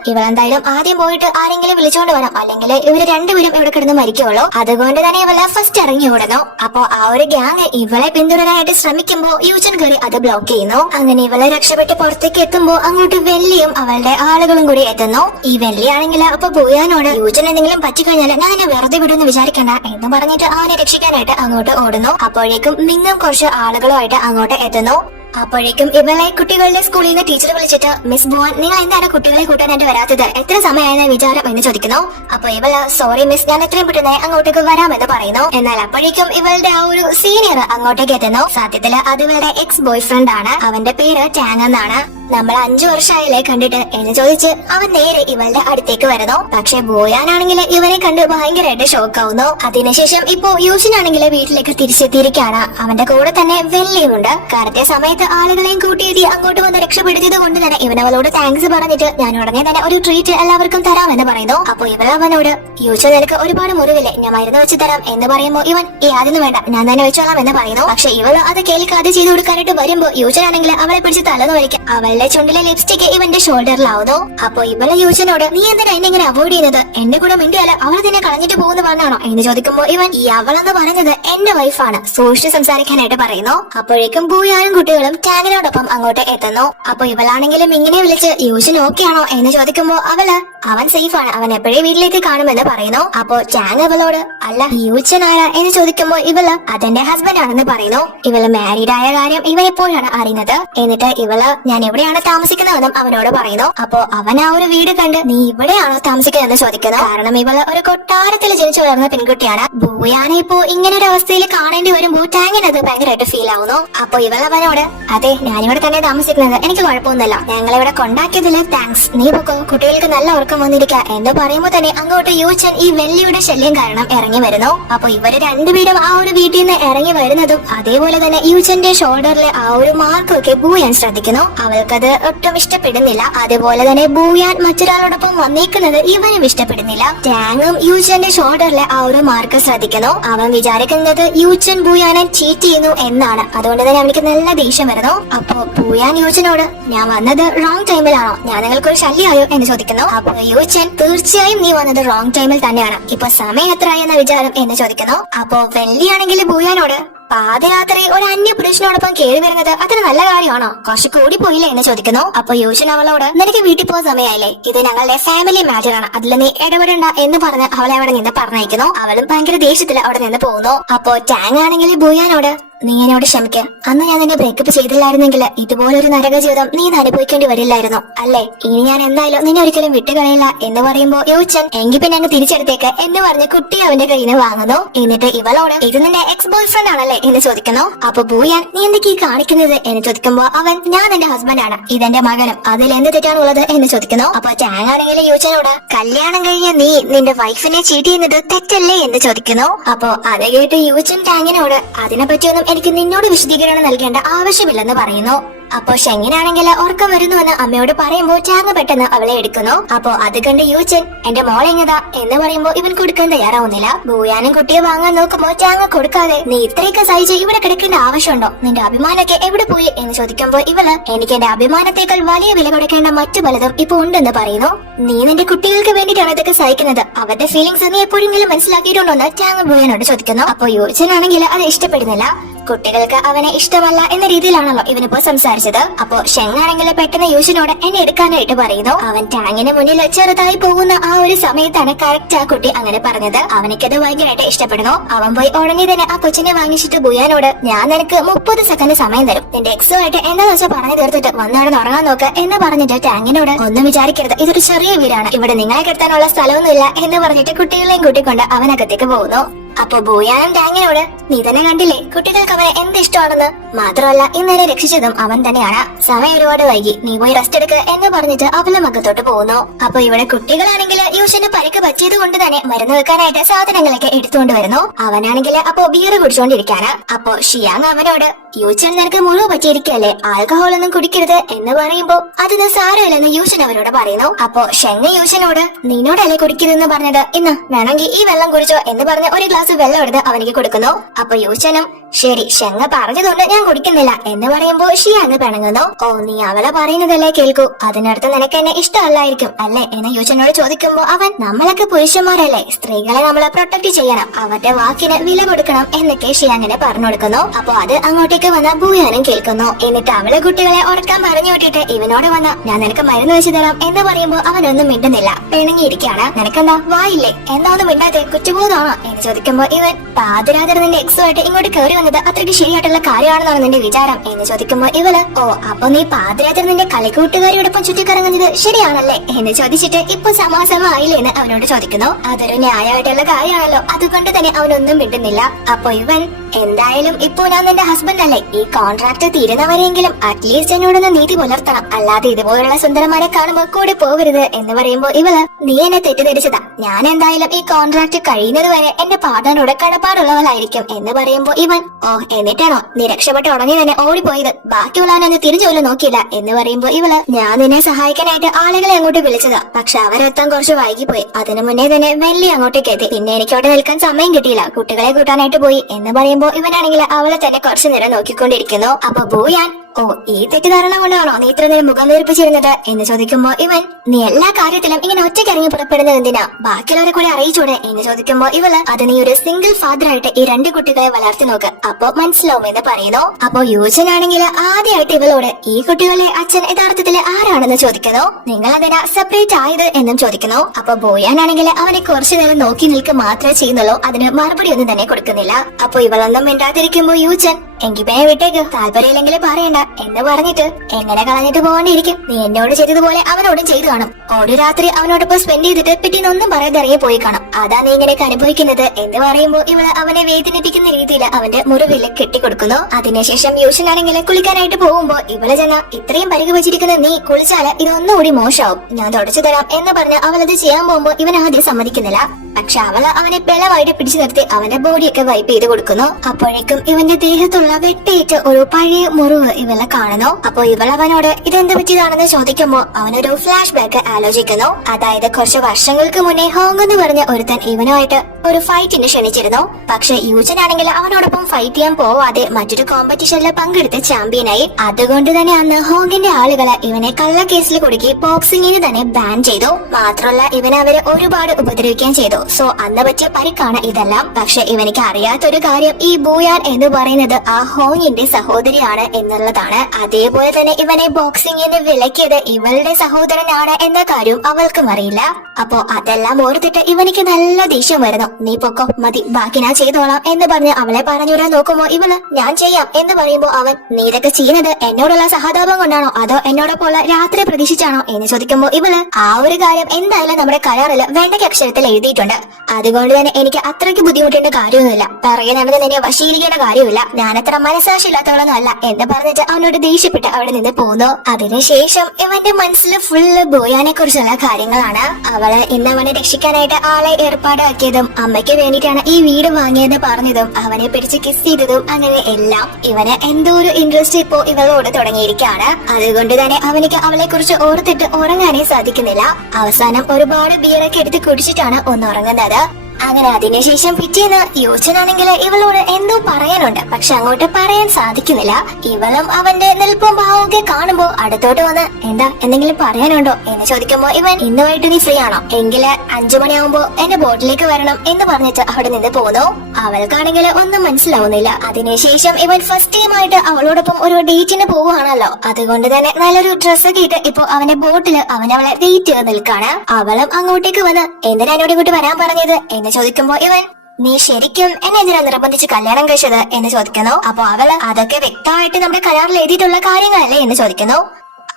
ഇവളെന്തായാലും ആദ്യം പോയിട്ട് ആരെങ്കിലും വിളിച്ചുകൊണ്ട് വരാം, അല്ലെങ്കിൽ ഇവര് രണ്ടുപേരും ഇവിടെ കിടന്ന് മരിക്കുള്ളൂ. അതുകൊണ്ട് തന്നെ ഇവള് ഫസ്റ്റ് ഇറങ്ങി ഓടുന്നു. അപ്പൊ ആ ഒരു ഗ്യാങ് ഇവളെ പിന്തുടരാനായിട്ട് ശ്രമിക്കുമ്പോ യൂച്ചൻ കയറി അത് ബ്ലോക്ക് ചെയ്യുന്നു. അങ്ങനെ ഇവളെ രക്ഷപ്പെട്ട് പുറത്തേക്ക് എത്തുമ്പോ അങ്ങോട്ട് വെല്ലിയും അവളുടെ ആളുകളും കൂടി എത്തുന്നു. ഈ വെള്ളിയാണെങ്കിൽ അപ്പൊ ബോയാനോട് യൂച്ചൻ എന്തെങ്കിലും പറ്റിക്കഴിഞ്ഞാൽ ഞാൻ എന്നെ വെറുതെ വിടുമെന്ന് വിചാരിക്കണ്ട എന്ന് പറഞ്ഞിട്ട് അവനെ രക്ഷിക്കാനായിട്ട് അങ്ങോട്ട് ഓടുന്നു. അപ്പോഴേക്കും മിങ്ങും കുറച്ച് ആളുകളുമായിട്ട് അങ്ങോട്ട് എത്തുന്നു. അപ്പോഴേക്കും ഇവളെ കുട്ടികളുടെ സ്കൂളിൽ നിന്ന് ടീച്ചർ വിളിച്ചിട്ട് മിസ് ബോൻ നിങ്ങൾ എന്താണ് കുട്ടികളെ കൂട്ടാനായിട്ട് വരാത്തത്, എത്ര സമയമായ വിചാരം എന്ന് ചോദിക്കുന്നു. അപ്പൊ ഇവള് സോറി മിസ്, ഞാൻ എത്രയും പെട്ടെന്ന് അങ്ങോട്ടേക്ക് വരാമെന്ന് പറയുന്നു. എന്നാൽ അപ്പോഴേക്കും ഇവളുടെ ആ ഒരു സീനിയർ അങ്ങോട്ടേക്ക് എത്തുന്നു. സത്യത്തില് അത് ഇവളുടെ എക്സ് ബോയ് ഫ്രണ്ട് ആണ്, അവന്റെ പേര് ടാങ് എന്നാണ്. നമ്മൾ 5 വർഷമായില്ലേ കണ്ടിട്ട് എന്ന് ചോദിച്ച് അവൻ നേരെ ഇവളുടെ അടുത്തേക്ക് വരുന്നു. പക്ഷെ ബോയാനാണെങ്കിൽ ഇവനെ കണ്ട് ഭയങ്കരമായിട്ട് ഷോക്ക് ആവുന്നു. അതിനുശേഷം ഇപ്പോ യൂസിനാണെങ്കിൽ വീട്ടിലേക്ക് തിരിച്ചെത്തിയിരിക്കുകയാണ്. അവന്റെ കൂടെ തന്നെ വെള്ളിയുമുണ്ട്. കറക്റ്റ് സമയത്ത് ആളുകളെയും കൂട്ടിയെത്തി അങ്ങോട്ട് വന്ന് രക്ഷപ്പെടുത്തിയത് കൊണ്ട് തന്നെ ഇവൻ അവളോട് താങ്ക്സ് പറഞ്ഞിട്ട് ഞാൻ ഉടനെ തന്നെ ഒരു ട്രീറ്റ് എല്ലാവർക്കും തരാമെന്ന് പറയുന്നു. അപ്പൊ ഇവൾ അവനോട് യൂസ് നിനക്ക് ഒരുപാട് മുറിവില്ലേ, ഞാൻ മരുന്ന് വെച്ച് തരാം എന്ന് പറയുമ്പോ ഇവൻ യാതൊന്നും വേണ്ട ഞാൻ തന്നെ വെച്ചോളാം എന്ന് പറയുന്നു. പക്ഷെ ഇവള് അത് കേൾക്കാതെ ചെയ്തു കൊടുക്കാനായിട്ട് വരുമ്പോ യൂസനാണെങ്കിൽ അവളെ പിടിച്ച് തലന്ന് വലിക്കാം. അവളുടെ ചുണ്ടിലെ ലിപ്സ്റ്റിക് ഇവന്റെ ഷോൾഡറിലാവുന്നു. അപ്പൊ ഇവളെ യൂസനോട് നീ എന്തിനാ എന്നെ ഇങ്ങനെ അവോയ്ഡ് ചെയ്യുന്നത്, എന്റെ കൂടെ മിണ്ടിയാല അവൾ തന്നെ കളഞ്ഞിട്ട് പോകുന്ന പറഞ്ഞാണോ എന്ന് ചോദിക്കുമ്പോ ഇവൻ ഈ അവളെന്ന് പറഞ്ഞത് എന്റെ വൈഫാണ്, സൂക്ഷിച്ച് സംസാരിക്കാനായിട്ട് പറയുന്നു. അപ്പോഴേക്കും ബൂയാനും കുട്ടികളും ടാങ്ങിനോടൊപ്പം അങ്ങോട്ട് എത്തുന്നു. അപ്പൊ ഇവളാണെങ്കിലും ഇങ്ങനെ വിളിച്ച് യൂസൻ ഓക്കെ ആണോ എന്ന് ചോദിക്കുമ്പോ അവള് അവൻ സേഫ് ആണ്, അവൻ എപ്പോഴേ വീട്ടിലേക്ക് കാണുമെന്ന് പറയുന്നു. അപ്പോ ചാങ് ഇവളോട് അല്ല യൂച്ചൻ ആരാ എന്ന് ചോദിക്കുമ്പോൾ ഇവള് അതെന്റെ ഹസ്ബൻഡ് ആണെന്ന് പറയുന്നു. ഇവള് മാരീഡ് ആയ കാര്യം ഇവൻ എപ്പോഴാണ് അറിയുന്നത്. എന്നിട്ട് ഇവള് ഞാൻ എവിടെയാണ് താമസിക്കുന്നതെന്നും അവനോട് പറയുന്നു. അപ്പോ അവൻ ആ ഒരു വീട് കണ്ട് നീ ഇവിടെയാണോ താമസിക്കുന്നതെന്ന് ചോദിക്കുന്നു. കാരണം ഇവള് ഒരു കൊട്ടാരത്തിൽ ജനിച്ചു വളർന്ന പെൺകുട്ടിയാണ്. ബൂയാനെ ഇപ്പോ ഇങ്ങനെ ഒരു അവസ്ഥയിൽ കാണേണ്ടി വരുമ്പോൾ ടാങ്ങിന് അത് ഭയങ്കരമായിട്ട് ഫീൽ ആവുന്നു. അപ്പൊ ഇവൾ അവനോട് അതെ ഞാനിവിടെ തന്നെ താമസിക്കുന്നത്, എനിക്ക് കുഴപ്പമൊന്നുമില്ല, ഞങ്ങളിവിടെ കൊണ്ടാക്കിയതില് താങ്ക്സ്, നീ പൊക്കോ, കുട്ടികൾക്ക് നല്ല ഉറക്കം വന്നിരിക്കുക എന്ന് പറയുമ്പോൾ തന്നെ അങ്ങോട്ട് യൂച്ചൻ ഈ വെള്ളിയുടെ ശല്യം കാരണം ഇറങ്ങി വരുന്നു. അപ്പൊ ഇവര് രണ്ടുപേരും ആ ഒരു വീട്ടിൽ നിന്ന് ഇറങ്ങി വരുന്നതും അതേപോലെ തന്നെ യൂച്ചന്റെ ഷോൾഡറിലെ ആ ഒരു മാർക്കൊക്കെ ബൂയാൻ ശ്രദ്ധിക്കുന്നു. അവൾക്കത് ഒട്ടും ഇഷ്ടപ്പെടുന്നില്ല. അതേപോലെ തന്നെ ബൂയാൻ മറ്റൊരാളോടൊപ്പം വന്നേക്കുന്നത് ഇവനും ഇഷ്ടപ്പെടുന്നില്ല. ടാങ്ങും യൂച്ചന്റെ ഷോൾഡറിലെ ആ ഒരു മാർക്ക് ശ്രദ്ധിക്കുന്നു. അവൻ വിചാരിക്കുന്നത് യൂച്ചൻ ബൂയാനെ ചീറ്റ് ചെയ്യുന്നു എന്നാണ്. അതുകൊണ്ട് തന്നെ അവനിക്ക് നല്ല ദേഷ്യം വരുന്നു. അപ്പോ ബൂയാൻ യൂച്ചനോട് ഞാൻ വന്നത് റോങ് ടൈമിലാണോ, ഞാൻ നിങ്ങൾക്കൊരു ശല്യമായോ എന്ന് ചോദിക്കുന്നു. അപ്പൊ യൂച്ചൻ തീർച്ചയായും നീ വന്നത് റോങ് ടൈമിൽ തന്നെയാണ്, ഇപ്പൊ സമയം എത്രയെന്ന വിചാരം എന്ന് ചോദിക്കുന്നു. അപ്പോ വെള്ളിയാണെങ്കിൽ ബൂയാനോട് പാദയാത്ര ഒരു അന്യ പുരുഷനോടൊപ്പം കേറി വരുന്നത് അത്ര നല്ല കാര്യമാണോ, കുറച്ച് കൂടിപ്പോയില്ലേ എന്ന് ചോദിക്കുന്നു. അപ്പൊ യൂഷൻ അവളോട് നിനക്ക് വീട്ടിൽ പോകാൻ സമയമായില്ലേ, ഇത് ഞങ്ങളുടെ ഫാമിലി മാറ്റർ ആണ്, അതിൽ നീ ഇടപെടണ്ട എന്ന് പറഞ്ഞ് അവളെ അവിടെ നിന്ന് പറഞ്ഞയക്കുന്നു. അവളും ഭയങ്കര ദേഷ്യത്തിൽ അവിടെ നിന്ന് പോകുന്നു. അപ്പോ ടാങ് ആണെങ്കിൽ ബൂയാനോട് നീ എന്നോട് ക്ഷമിക്ക, അന്ന് ഞാൻ നിന്നെ ബ്രേക്കപ്പ് ചെയ്തില്ലായിരുന്നെങ്കിൽ ഇതുപോലൊരു നരക ജീവിതം നീ അനുഭവിക്കേണ്ടി വരില്ലായിരുന്നു അല്ലേ, ഇനി ഞാൻ എന്തായാലും നിന്നെ ഒരിക്കലും വിട്ടുകളയില്ല എന്ന് പറയുമ്പോ യോച്ചൻ എങ്കിൽ പിന്നെ അങ്ങ് തിരിച്ചെടുത്തേക്ക് എന്ന് പറഞ്ഞ് കുട്ടി അവന്റെ കയ്യിൽ നിന്ന് വാങ്ങുന്നു. എന്നിട്ട് ഇവളോട് ഇത് നിന്റെ എക്സ് ബോയ് ഫ്രണ്ട് ആണല്ലേ എന്ന് ചോദിക്കുന്നു. അപ്പൊ ബൂയാൻ നീ എന്തൊക്കെ കാണിക്കുന്നത് എന്ന് ചോദിക്കുമ്പോ അവൻ ഞാൻ എന്റെ ഹസ്ബൻഡ് ആണ്, ഇതെന്റെ മകനും, അതിൽ എന്ത് തെറ്റാണുള്ളത് എന്ന് ചോദിക്കുന്നു. അപ്പൊ ടാങ് ആണെങ്കിൽ യോച്ചനോട് കല്യാണം കഴിഞ്ഞ നീ നിന്റെ വൈഫിനെ ചീറ്റ് ചെയ്യുന്നത് തെറ്റല്ലേ എന്ന് ചോദിക്കുന്നു. അപ്പൊ അത് കേട്ട് യൂച്ചൻ ടാങ്ങിനോട് അതിനെപ്പറ്റിയൊന്നും എനിക്ക് നിന്നോട് വിശദീകരണം നൽകേണ്ട ആവശ്യമില്ലെന്ന് പറയുന്നു. അപ്പോ ഷെങ്ങിനാണെങ്കിൽ ഉറക്കം വരുന്നുവെന്ന് അമ്മയോട് പറയുമ്പോൾ ടാങ് പെട്ടെന്ന് അവളെ എടുക്കുന്നു. അപ്പോ അത് കണ്ട് യൂച്ചൻ എന്റെ മോളെങ്ങതാ എന്ന് പറയുമ്പോ ഇവൻ കൊടുക്കാൻ തയ്യാറാവുന്നില്ല. ബൂയാനും കുട്ടിയെ വാങ്ങാൻ നോക്കുമ്പോ ടാങ് കൊടുക്കാതെ നീ ഇത്രയൊക്കെ സഹിച്ച് ഇവിടെ കിടക്കേണ്ട ആവശ്യമുണ്ടോ, നിന്റെ അഭിമാനമൊക്കെ എവിടെ പോയി എന്ന് ചോദിക്കുമ്പോ ഇവള് എനിക്ക് എന്റെ അഭിമാനത്തെക്കാൾ വലിയ വില കൊടുക്കേണ്ട മറ്റു പലതും ഇപ്പൊ ഉണ്ടെന്ന് പറയുന്നു. നീ നിന്റെ കുട്ടികൾക്ക് വേണ്ടിയിട്ടാണ് ഇതൊക്കെ സഹിക്കുന്നത്, അവരുടെ ഫീലിംഗ്സ് നീ എപ്പോഴെങ്കിലും മനസ്സിലാക്കിയിട്ടുണ്ടോ എന്ന് ടാങ് ബൂയാനോട് ചോദിക്കുന്നു. അപ്പൊ യൂച്ചനാണെങ്കിൽ അത് ഇഷ്ടപ്പെടുന്നില്ല. കുട്ടികൾക്ക് അവനെ ഇഷ്ടമല്ല എന്ന രീതിയിലാണല്ലോ ഇവനിപ്പോ സംസാരിച്ചത്. അപ്പോ ഷെങ്ങാണെങ്കിൽ പെട്ടെന്ന് യൂഷനോട് എന്നെ എടുക്കാനായിട്ട് പറയുന്നു. അവൻ ടാങ്ങിന് മുന്നിൽ ചെറുതായി പോകുന്ന ആ ഒരു സമയത്താണ് കറക്റ്റ് ആ കുട്ടി അങ്ങനെ പറഞ്ഞത്. അവനിക്കത് ഭയങ്കരമായിട്ട് ഇഷ്ടപ്പെടുന്നു. അവൻ പോയി ഉടനെ തന്നെ ആ കൊച്ചിനെ വാങ്ങിച്ചിട്ട് ബുയാനോട് ഞാൻ നിനക്ക് 30 സെക്കൻഡ് സമയം തരും, നിന്റെ എക്സുമായിട്ട് എന്താന്ന് വെച്ചാൽ പറഞ്ഞു തീർത്തിട്ട് വന്നവിടെ ഉറങ്ങാൻ നോക്ക് എന്ന് പറഞ്ഞിട്ട് ടാങ്ങിനോട് ഒന്നും വിചാരിക്കരുത്, ഇതൊരു ചെറിയ വീടാണ്, ഇവിടെ നിങ്ങളെ കിടത്താനുള്ള സ്ഥലമൊന്നുമില്ല എന്ന് പറഞ്ഞിട്ട് കുട്ടികളെയും കൂട്ടിക്കൊണ്ട് അവനകത്തേക്ക് പോകുന്നു. അപ്പൊ ബൂയാനും ടാങ്ങിനോട് നീ തന്നെ കണ്ടില്ലേ കുട്ടികൾക്ക് അവനെ എന്ത് ഇഷ്ടമാണെന്ന്, മാത്രമല്ല ഇന്നലെ രക്ഷിച്ചതും അവൻ തന്നെയാണ്, സമയം ഒരുപാട് വൈകി, നീ പോയി റെസ്റ്റ് എടുക്കുക എന്ന് പറഞ്ഞിട്ട് അവളുടെ മകത്തോട്ട് പോകുന്നു. അപ്പൊ ഇവിടെ കുട്ടികളാണെങ്കിൽ യൂഷന് പരിക്ക് പറ്റിയത് കൊണ്ട് തന്നെ മരുന്ന് വെക്കാനായിട്ട് സാധനങ്ങളൊക്കെ എടുത്തുകൊണ്ട് വരുന്നു. അവനാണെങ്കിൽ അപ്പൊ ബിയർ കുടിച്ചോണ്ടിരിക്കാണ്. അപ്പൊ ഷിയാങ് അവനോട് യൂച്ചൻ നിനക്ക് മുറിവ് പറ്റിയിരിക്കല്ലേ, ആൽക്കഹോൾ ഒന്നും കുടിക്കരുത് എന്ന് പറയുമ്പോ അതിന് സാരമില്ലെന്ന് യൂഷൻ അവരോട് പറയുന്നു. അപ്പൊ ഷെങ് യൂഷനോട് നിന്നോടല്ലേ കുടിക്കരുതെന്ന് പറഞ്ഞത്, ഇന്ന് വേണമെങ്കിൽ ഈ വെള്ളം കുടിച്ചോ എന്ന് പറഞ്ഞ് ഒരു ഗ്ലാസ് വെള്ളം എടുത്ത് അവനിക്ക് കൊടുക്കുന്നു. അപ്പൊ യൂച്ചനും ശരി ഷെങ് പറഞ്ഞതുകൊണ്ട് ഞാൻ കുടിക്കുന്നില്ല എന്ന് പറയുമ്പോ ഷിയാങ് പിണങ്ങുന്നു. ഓ നീ അവളെ പറയുന്നതല്ലേ കേൾക്കൂ, അതിനടുത്ത് നിനക്ക് എന്നെ ഇഷ്ടമല്ലായിരിക്കും അല്ലേ എന്ന് യൂച്ചനോട് ചോദിക്കുമ്പോ അവൻ നമ്മളൊക്കെ പുരുഷന്മാരല്ലേ, സ്ത്രീകളെ നമ്മളെ പ്രൊട്ടക്ട് ചെയ്യണം, അവരുടെ വാക്കിന് വില കൊടുക്കണം എന്നൊക്കെ ഷിയാങ്ങിനെ പറഞ്ഞു കൊടുക്കുന്നു. അപ്പൊ അത് അങ്ങോട്ടേക്ക് വന്ന ബൂയാനും കേൾക്കുന്നു. എന്നിട്ട് അവളെ കുട്ടികളെ ഉറക്കാൻ പറഞ്ഞു വിട്ടിട്ട് ഇവനോട് വന്ന ഞാൻ നിനക്ക് മരുന്ന് വെച്ച് തരാം എന്ന് പറയുമ്പോ അവനൊന്നും മിണ്ടുന്നില്ല, പിണങ്ങിയിരിക്കാണ്. നിനക്കെന്താ വായില്ലേ, എന്നാ ഒന്നും മിണ്ടാതെ കുറ്റബോധമാണോ എന്ന് ചോദിക്കുമ്പോ ഇവൻ പാതിരാത്രി നിന്റെ എക്സുമായിട്ട് ഇങ്ങോട്ട് കയറി വന്നത് അത്രയ്ക്ക് ശരിയായിട്ടുള്ള കാര്യമാണെന്നാണ് നിന്റെ വിചാരം എന്ന് ചോദിക്കുമ്പോ ഇവള് ഓ അപ്പൊ നീ പാതിരാത്രി നിന്റെ കളിക്കൂട്ടുകാരിയോടൊപ്പം ചുറ്റിക്കറങ്ങുന്നത് ശരിയാണല്ലേ എന്ന് ചോദിച്ചിട്ട് ഇപ്പൊ സമാസമായില്ലേ എന്ന് അവനോട് ചോദിക്കുന്നു. അതൊരു ന്യായമായിട്ടുള്ള കാര്യമാണല്ലോ, അതുകൊണ്ട് തന്നെ അവനൊന്നും മിണ്ടുന്നില്ല. അപ്പൊ ഇവൻ എന്തായാലും ഇപ്പൊ ഞാൻ നിന്റെ ഹസ്ബൻഡ് അല്ലേ, ഈ കോൺട്രാക്ട് തീരുന്നവരെങ്കിലും അറ്റ്ലീസ്റ്റ് എന്നോടൊന്ന് നീതി പുലർത്തണം, അല്ലാതെ ഇതുപോലുള്ള സുന്ദരന്മാരെ കാണുമ്പോ കൂടെ പോകരുത് എന്ന് പറയുമ്പോ ഇവള് നീ എന്നെ തെറ്റിദ്ധരിച്ചതാ, ഞാൻ എന്തായാലും ഈ കോൺട്രാക്ട് കഴിയുന്നത് വരെ എന്റെ പാർട്ണറോട് കടപ്പാടുള്ളവളായിരിക്കും എന്ന് പറയുമ്പോ ഇവൻ ഓ എന്നിട്ടാണോ നീ രക്ഷപ്പെട്ട് ഉടനെ തന്നെ ഓടിപ്പോയത്, ബാക്കിയുള്ളവനൊന്ന് തിരിച്ചു പോലും നോക്കിയില്ല എന്ന് പറയുമ്പോ ഇവള് ഞാൻ നിന്നെ സഹായിക്കാനായിട്ട് ആളുകളെ അങ്ങോട്ട് വിളിച്ചതാ, പക്ഷെ അവരെത്താൻ കുറച്ച് വൈകിപ്പോയി, അതിനു മുന്നേ തന്നെ വെള്ളി അങ്ങോട്ടേക്ക് എത്തി, പിന്നെ എനിക്ക് അവിടെ നിൽക്കാൻ സമയം കിട്ടിയില്ല, കുട്ടികളെ കൂട്ടാനായിട്ട് പോയി എന്ന് പറയുമ്പോ ഇവനാണെങ്കിൽ അവളെ തന്നെ കുറച്ചു നേരം നോക്കിക്കൊണ്ടിരിക്കുന്നു. അപ്പൊ ബൂയാൻ ഓ, ഈ തെറ്റിദ്ധാരണ കൊണ്ടാണോ നീ ഇത്ര നേരം മുഖം വീർപ്പിച്ചിരുന്നത് എന്ന് ചോദിക്കുമ്പോ ഇവൻ, നീ എല്ലാ കാര്യത്തിലും ഇങ്ങനെ ഒറ്റയ്ക്ക് ഇറങ്ങി പുറപ്പെടുന്നത് എന്തിനാ, ബാക്കിയുള്ളവരെ കൂടെ അറിയിച്ചൂടെ എന്ന് ചോദിക്കുമ്പോ ഇവള്, അത് നീ ഒരു സിംഗിൾ ഫാദർ ആയിട്ട് ഈ 2 കുട്ടികളെ വളർത്തി നോക്ക്, അപ്പൊ മനസ്സിലാവും എന്ന് പറയുന്നു. അപ്പൊ യൂച്ചനാണെങ്കിൽ ആദ്യമായിട്ട് ഇവളോട് ഈ കുട്ടികളുടെ അച്ഛൻ യഥാർത്ഥത്തിൽ ആരാണെന്ന് ചോദിക്കുന്നു. നിങ്ങൾ അതിനാ സെപ്പറേറ്റ് ആയത് എന്നും ചോദിക്കുന്നു. അപ്പൊ ബോയാനാണെങ്കിൽ അവനെ കുറച്ചു നേരം നോക്കി നിൽക്കുക മാത്രമേ ചെയ്യുന്നുള്ളൂ, അതിന് മറുപടി ഒന്നും തന്നെ കൊടുക്കുന്നില്ല. അപ്പൊ ഇവളൊന്നും മിണ്ടാതിരിക്കുമ്പോ യൂച്ചൻ, എങ്കിൽ പിന്നെ വിട്ടേക്ക്, താല്പര്യമില്ലെങ്കിൽ പറയണ്ട എന്ന് പറഞ്ഞിട്ട് എങ്ങനെ കളഞ്ഞിട്ട് പോകേണ്ടിയിരിക്കും, നീ എന്നോട് ചെയ്തതുപോലെ അവനോടും ചെയ്തു കാണും. ഒരു രാത്രി അവനോടൊപ്പം സ്പെൻഡ് ചെയ്തിട്ട് പിറ്റേന്ന് ഒന്നും പറയാതെ ഇറങ്ങി പോയി കാണും, അതാ നീ ഇങ്ങനെയൊക്കെ അനുഭവിക്കുന്നത് എന്ന് പറയുമ്പോ ഇവള് അവനെ വേദനിപ്പിക്കുന്ന രീതിയിൽ അവന്റെ മുറിവില് കെട്ടിക്കൊടുക്കുന്നു. അതിനുശേഷം യൂഷനാണെങ്കിൽ കുളിക്കാനായിട്ട് പോകുമ്പോ ഇവള് ചെന്ന, ഇത്രയും പരിക്ക് വെച്ചിരിക്കുന്ന നീ കുളിച്ചാല് ഇതൊന്നുകൂടി മോശമാവും, ഞാൻ തുടച്ചു തരാം എന്ന് പറഞ്ഞ് അവളത് ചെയ്യാൻ പോകുമ്പോ ഇവൻ ആദ്യം സമ്മതിക്കുന്നില്ല. പക്ഷെ അവള് അവനെ ബലമായിട്ട് പിടിച്ചു നിർത്തി അവന്റെ ബോഡിയൊക്കെ വൈപ്പ് ചെയ്ത് കൊടുക്കുന്നു. അപ്പോഴേക്കും ഇവന്റെ ദേഹത്തുള്ള വെട്ടേറ്റ് ഒരു പഴയ മുറിവ് ഇവളെ കാണുന്നു. അപ്പൊ ഇവളവനോട് ഇതെന്ത് പറ്റിയതാണെന്ന് ചോദിക്കുമ്പോ അവനൊരു ഫ്ലാഷ് ബാക്ക് ആലോചിക്കുന്നു. അതായത് കുറച്ച് വർഷങ്ങൾക്ക് മുന്നേ ഹോങ് എന്ന് പറഞ്ഞ ഒരുത്തൻ ഇവനുമായിട്ട് ഒരു ഫൈറ്റിന് ക്ഷണിച്ചിരുന്നു. പക്ഷെ യൂജനാണെങ്കിൽ അവനോടൊപ്പം ഫൈറ്റ് ചെയ്യാൻ പോവാതെ മറ്റൊരു കോമ്പറ്റീഷനിൽ പങ്കെടുത്ത് ചാമ്പ്യനായി. അതുകൊണ്ട് തന്നെ അന്ന് ഹോങ്ങിന്റെ ആളുകള് ഇവനെ കള്ളക്കേസിൽ കുടുക്കി ബോക്സിംഗിന് തന്നെ ബാൻ ചെയ്തു. മാത്രമല്ല ഇവനെ അവര് ഒരുപാട് ഉപദ്രവിക്കുകയും ചെയ്തു. സോ അന്ന് പറ്റിയ പരിക്കാണ് ഇതെല്ലാം. പക്ഷെ ഇവനിക്ക് അറിയാത്തൊരു കാര്യം, ഈ ബൂയാൻ എന്ന് പറയുന്നത് ആ ഹോങ്ങിന്റെ സഹോദരിയാണ് എന്നുള്ളതാണ്. അതേപോലെ തന്നെ ഇവനെ ബോക്സിംഗിന് വിലക്കിയത് ഇവളുടെ സഹോദരനാണ് എന്ന കാര്യം അവൾക്കും അറിയില്ല. അപ്പോ അതെല്ലാം ഓർത്തിട്ട് ഇവനിക്ക് നല്ല ദേഷ്യം വരുന്നു. നീ പൊക്കോ, മതി, ബാക്കി ഞാൻ ചെയ്തോളാം എന്ന് പറഞ്ഞ് അവളെ പറഞ്ഞുവിടാൻ നോക്കുമ്പോ ഇവള്, ഞാൻ ചെയ്യാം എന്ന് പറയുമ്പോ അവൻ, നീ ഇതൊക്കെ ചെയ്യുന്നത് എന്നോടുള്ള സഹതാപം കൊണ്ടാണോ അതോ എന്നോടൊപ്പമുള്ള രാത്രി പ്രതീക്ഷിച്ചാണോ എന്ന് ചോദിക്കുമ്പോ ഇവള്, ആ ഒരു കാര്യം എന്തായാലും നമ്മുടെ കരാറില് വേണ്ടയ്ക്ക് അക്ഷരത്തിൽ എഴുതിയിട്ടുണ്ട്, അതുകൊണ്ട് തന്നെ എനിക്ക് അത്രയ്ക്ക് ബുദ്ധിമുട്ടേണ്ട കാര്യമൊന്നുമില്ല, പറയുന്നത് നിന്നെ വശീകരിക്കേണ്ട കാര്യമില്ല, ഞാനത്ര മനസ്സാക്ഷിയില്ലാത്തവളൊന്നും അല്ല എന്ന് പറഞ്ഞിട്ട് അവനോട് ദേഷ്യപ്പെട്ട് അവിടെ നിന്ന് പോകുന്നു. അതിനുശേഷം ഇവന്റെ മനസ്സിൽ ഫുള്ള് ബോയാനെ കുറിച്ചുള്ള കാര്യങ്ങളാണ്. അവള് ഇന്ന് അവനെ രക്ഷിക്കാനായിട്ട് ആളെ ഏർപ്പാടാക്കിയതും അമ്മയ്ക്ക് വേണ്ടിയിട്ടാണ് ഈ വീട് വാങ്ങിയെന്ന് പറഞ്ഞതും അവനെ പിടിച്ച് കിസ് ചെയ്തതും അങ്ങനെ എല്ലാം ഇവന് എന്തോ ഒരു ഇൻട്രസ്റ്റ് ഇപ്പോ ഇവളോട് തുടങ്ങിയിരിക്കുകയാണ്. അതുകൊണ്ട് തന്നെ അവനിക്ക് അവളെ കുറിച്ച് ഓർത്തിട്ട് ഉറങ്ങാനേ സാധിക്കുന്നില്ല. അവസാനം ഒരുപാട് ബിയറൊക്കെ എടുത്ത് കുടിച്ചിട്ടാണ് ഒന്ന് ഉറങ്ങുന്നത്. അങ്ങനെ അതിനുശേഷം പിറ്റേന്ന് യൂച്ചനാണെങ്കിൽ ഇവളോട് എന്തോ പറയാനുണ്ട്, പക്ഷെ അങ്ങോട്ട് പറയാൻ സാധിക്കുന്നില്ല. ഇവളും അവന്റെ നിൽപ്പും ഭാവവും ഒക്കെ കാണുമ്പോ അടുത്തോട്ട് വന്ന്, എന്താ എന്തെങ്കിലും പറയാനുണ്ടോ എന്ന് ചോദിക്കുമ്പോ ഇവൻ, ഇന്നുമായിട്ട് നീ ഫ്രീ ആണോ, എങ്കില് 5 മണിയാവുമ്പോ എന്റെ ബോട്ടിലേക്ക് വരണം എന്ന് പറഞ്ഞിട്ട് അവിടെ നിന്ന് പോകുന്നു. അവൾക്കാണെങ്കിൽ ഒന്നും മനസ്സിലാവുന്നില്ല. അതിനുശേഷം ഇവൻ ഫസ്റ്റ് ടൈം ആയിട്ട് അവളോടൊപ്പം ഒരു ഡേറ്റിന് പോവുകയാണല്ലോ, അതുകൊണ്ട് തന്നെ നല്ലൊരു ഡ്രസ്സൊക്കെ ഇട്ട് ഇപ്പൊ അവന്റെ ബോട്ടില് അവളെ വെയിറ്റ് ചെയ്ത് നിൽക്കാണ്. അവളും അങ്ങോട്ടേക്ക് വന്ന്, എന്തിനാ എന്നോട് ഇങ്ങോട്ട് വരാൻ പറഞ്ഞത് എന്ന് ചോദിക്കുമ്പോ ഇവൻ, നീ ശരിക്കും എന്നെ എന്തിനാ നിർബന്ധിച്ച് കല്യാണം കഴിച്ചത് എന്ന് ചോദിക്കുന്നു. അപ്പൊ അവള്, അതൊക്കെ വ്യക്തമായിട്ട് നമ്മുടെ കരാറിൽ എഴുതിയിട്ടുള്ള കാര്യങ്ങളല്ലേ എന്ന് ചോദിക്കുന്നു.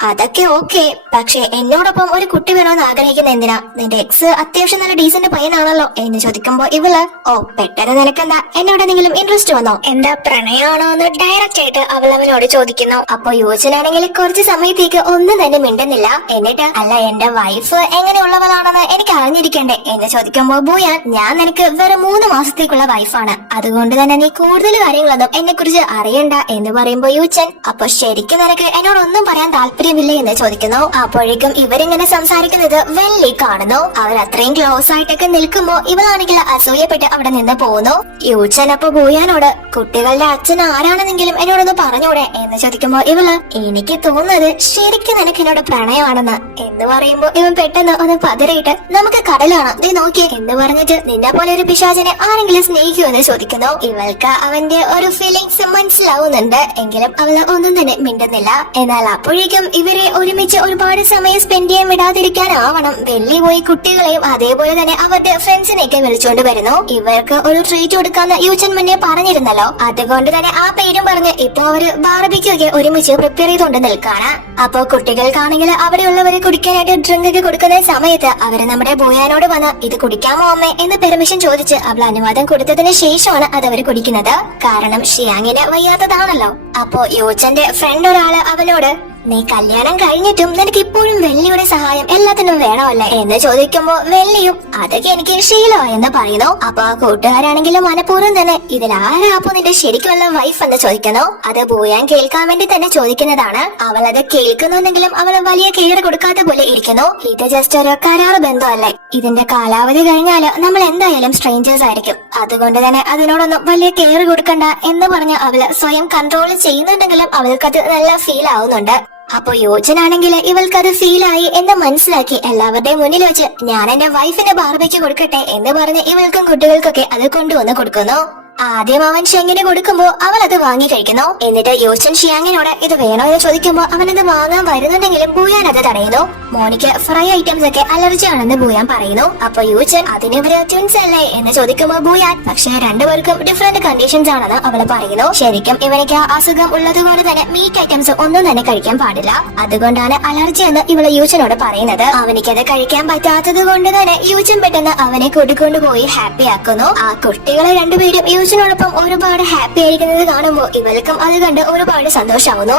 അതൊക്കെ ഓക്കെ, പക്ഷെ എന്നോടൊപ്പം ഒരു കുട്ടി വേണമെന്ന് ആഗ്രഹിക്കുന്ന എന്തിനാ, നിന്റെ എക്സ് അത്യാവശ്യം നല്ല ഡീസന്റ് പയ്യനാണല്ലോ എന്ന് ചോദിക്കുമ്പോ ഇവള്, ഓ പെട്ടെന്ന് നിനക്കെന്താ എന്നോട് എന്തെങ്കിലും ഇൻട്രസ്റ്റ് വന്നോ, എന്താ പ്രണയമാണോ എന്ന് ഡയറക്റ്റ് ആയിട്ട് അവൾ അവനോട് ചോദിക്കുന്നു. അപ്പൊ യോജനാണെങ്കിൽ കുറച്ച് സമയത്തേക്ക് ഒന്നും തന്നെ മിണ്ടുന്നില്ല. എന്നിട്ട്, അല്ല എന്റെ വൈഫ് എങ്ങനെയുള്ളവളാണെന്ന് എനിക്ക് അറിഞ്ഞിരിക്കണ്ടേ എന്ന് ചോദിക്കുമ്പോ ബോയാൻ, ഞാൻ നിനക്ക് വെറും 3 മാസത്തേക്കുള്ള വൈഫാണ്, അതുകൊണ്ട് തന്നെ നീ കൂടുതൽ കാര്യങ്ങളൊന്നും എന്നെ കുറിച്ച് അറിയണ്ട എന്ന് പറയുമ്പോ യൂച്ചൻ, അപ്പൊ ശരിക്കും നിനക്ക് എന്നോടൊന്നും പറയാൻ താല്പര്യം എന്ന് ചോദിക്കുന്നു. അപ്പോഴേക്കും ഇവരിങ്ങനെ സംസാരിക്കുന്നത് വെള്ളി കാണുന്നു. അവർ അത്രയും ക്ലോസ് ആയിട്ടൊക്കെ നിൽക്കുമ്പോ ഇവളാണെങ്കിൽ അസൂയപ്പെട്ട് അവിടെ നിന്ന് പോകുന്നു. യൂച്ചൻ അപ്പൊ ബോയാനോട്, കുട്ടികളുടെ അച്ഛൻ ആരാണെന്നെങ്കിലും എന്നോടൊന്ന് പറഞ്ഞൂടെ എന്ന് ചോദിക്കുമ്പോ ഇവള്, എനിക്ക് തോന്നുന്നത് ശരിക്കും നിനക്ക് എന്നോട് പ്രണയമാണെന്ന് എന്ന് പറയുമ്പോ ഇവൻ പെട്ടെന്ന് ഒന്ന് പതറിയിട്ട്, നമുക്ക് കടലാണ് ദേ നോക്കിയേ എന്ന് പറഞ്ഞിട്ട്, നിന്നെ പോലെ ഒരു പിശാചിനെ ആരെങ്കിലും സ്നേഹിക്കുമോ എന്ന് ചോദിക്കുന്നു. ഇവൾക്ക് അവന്റെ ഒരു ഫീലിങ്സ് മനസ്സിലാവുന്നുണ്ട്, എങ്കിലും അവള് ഒന്നും തന്നെ മിണ്ടുന്നില്ല. എന്നാൽ അപ്പോഴേക്കും ഇവരെ ഒരുമിച്ച് ഒരുപാട് സമയം സ്പെൻഡ് ചെയ്യാൻ വിടാതിരിക്കാനാവണം വെള്ളി പോയി കുട്ടികളെയും അതേപോലെ തന്നെ അവരുടെ ഫ്രണ്ട്സിനെയൊക്കെ വിളിച്ചുകൊണ്ട് വരുന്നു. ഇവർക്ക് ഒരു ട്രീറ്റ് കൊടുക്കാന്ന് യൂച്ചൻ മുന്നേ പറഞ്ഞിരുന്നല്ലോ, അതുകൊണ്ട് തന്നെ ആ പേരും പറഞ്ഞ് ഇപ്പൊ അവര് ബാർബിക്യൊക്കെ ഒരുമിച്ച് പ്രിപ്പയർ ചെയ്തുകൊണ്ട് നിൽക്കാണ്. അപ്പൊ കുട്ടികൾക്കാണെങ്കിൽ അവിടെയുള്ളവരെ കുടിക്കാനായിട്ട് ഡ്രിങ്ക് ഒക്കെ കൊടുക്കുന്ന സമയത്ത് അവര് നമ്മുടെ ബോയാനോട് വന്ന്, ഇത് കുടിക്കാമോ അമ്മേ എന്ന് പെർമിഷൻ ചോദിച്ച് അവൾ അനുവാദം കൊടുത്തതിന് ശേഷമാണ് അത് അവര് കുടിക്കുന്നത്. കാരണം ഷിയാങ്ങിന് വയ്യാത്തതാണല്ലോ. അപ്പോ യോച്ചന്റെ ഫ്രണ്ട് ഒരാള് അവനോട്, നീ കല്യാണം കഴിഞ്ഞിട്ടും നിനക്ക് ഇപ്പോഴും വെള്ളിയുടെ സഹായം എല്ലാത്തിനും വേണമല്ലേ എന്ന് ചോദിക്കുമ്പോ വെള്ളിയും അതൊക്കെ എനിക്ക് ശീലമായെന്ന് പറയുന്നു. അപ്പൊ ആ കൂട്ടുകാരാണെങ്കിലും മനഃപൂർവ്വം തന്നെ ഇതിലാരാ അപ്പൊ നിന്റെ ശരിക്കുള്ള വൈഫ് എന്ന് ചോദിക്കുന്നു. അത് ബൂയാൻ കേൾക്കാൻ വേണ്ടി തന്നെ ചോദിക്കുന്നതാണ്. അവൾ അത് കേൾക്കുന്നുണ്ടെങ്കിലും അവൾ വലിയ കെയർ കൊടുക്കാത്ത പോലെ ഇരിക്കുന്നു. ഇത് ജസ്റ്റ് ഒരു കരാർ ബന്ധമല്ലേ, ഇതിന്റെ കാലാവധി കഴിഞ്ഞാല് നമ്മൾ എന്തായാലും സ്ട്രേഞ്ചേഴ്സ് ആയിരിക്കും, അതുകൊണ്ട് തന്നെ അതിനോടൊന്നും വലിയ കെയർ കൊടുക്കണ്ട എന്ന് പറഞ്ഞ് അവള് സ്വയം കൺട്രോൾ ചെയ്യുന്നുണ്ടെങ്കിലും അവൾക്കത് നല്ല ഫീൽ ആവുന്നുണ്ട്. അപ്പൊ യോജനാണെങ്കിൽ ഇവൾക്കത് ഫീലായി എന്ന് മനസ്സിലാക്കി എല്ലാവരുടെയും മുന്നിൽ വെച്ച് ഞാൻ എന്റെ വൈഫിന്റെ ബാർബയ്ക്ക് കൊടുക്കട്ടെ എന്ന് പറഞ്ഞ് ഇവൾക്കും കുട്ടികൾക്കൊക്കെ അത് കൊണ്ടുവന്ന് കൊടുക്കുന്നു. ആദ്യം അവൻ ഷെങ്ങിന് കൊടുക്കുമ്പോ അവൾ അത് വാങ്ങി കഴിക്കുന്നു. എന്നിട്ട് യോച്ചൻ ഷിയാങ്ങിനോട് ഇത് വേണോ എന്ന് ചോദിക്കുമ്പോ അവനത് വാങ്ങാൻ വരുന്നുണ്ടെങ്കിലും ബൂയാൻ അത് തടയുന്നു. മോനിക്ക് ഫ്രൈ ഐറ്റംസ് ഒക്കെ അലർജി ആണെന്ന് ബൂയാൻ പറയുന്നു. അപ്പൊ യോച്ചൻ അതിനിവര് ട്വിൻസ് അല്ലേ എന്ന് ചോദിക്കുമ്പോ ബൂയാൻ പക്ഷെ രണ്ടുപേർക്കും ഡിഫറെന്റ് കണ്ടീഷൻസ് ആണെന്ന് അവള് പറയുന്നു. ശരിക്കും ഇവനിക്ക് അസുഖം ഉള്ളതുപോലെ തന്നെ മീറ്റ് ഐറ്റംസ് ഒന്നും തന്നെ കഴിക്കാൻ പാടില്ല, അതുകൊണ്ടാണ് അലർജി എന്ന് ഇവള് യൂച്ചനോട് പറയുന്നത്. അവനിക്കത് കഴിക്കാൻ പറ്റാത്തത് കൊണ്ട് തന്നെ യൂച്ചൻ പെട്ടെന്ന് അവനെ കൂട്ടിക്കൊണ്ടുപോയി ഹാപ്പി ആക്കുന്നു. ആ കുട്ടികളെ രണ്ടുപേരും യോടൊപ്പം ഒരുപാട് ഹാപ്പി ആയിരിക്കുന്നത് കാണുമ്പോ ഇവൾക്കും അത് കണ്ട് ഒരുപാട് സന്തോഷമാവുന്നു.